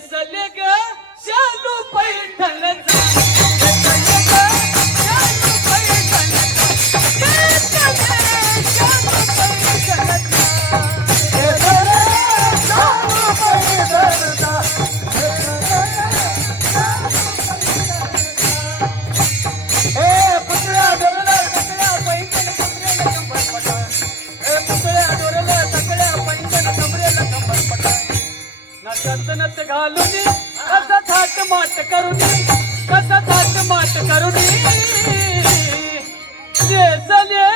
नेसले ग शालू पैठणचा नेसले ग शालू पैठणचा नेसले शालू पैठणचा नच घालूनी कसा थाट माट करुनी कसा थाट माट करुनी नेसले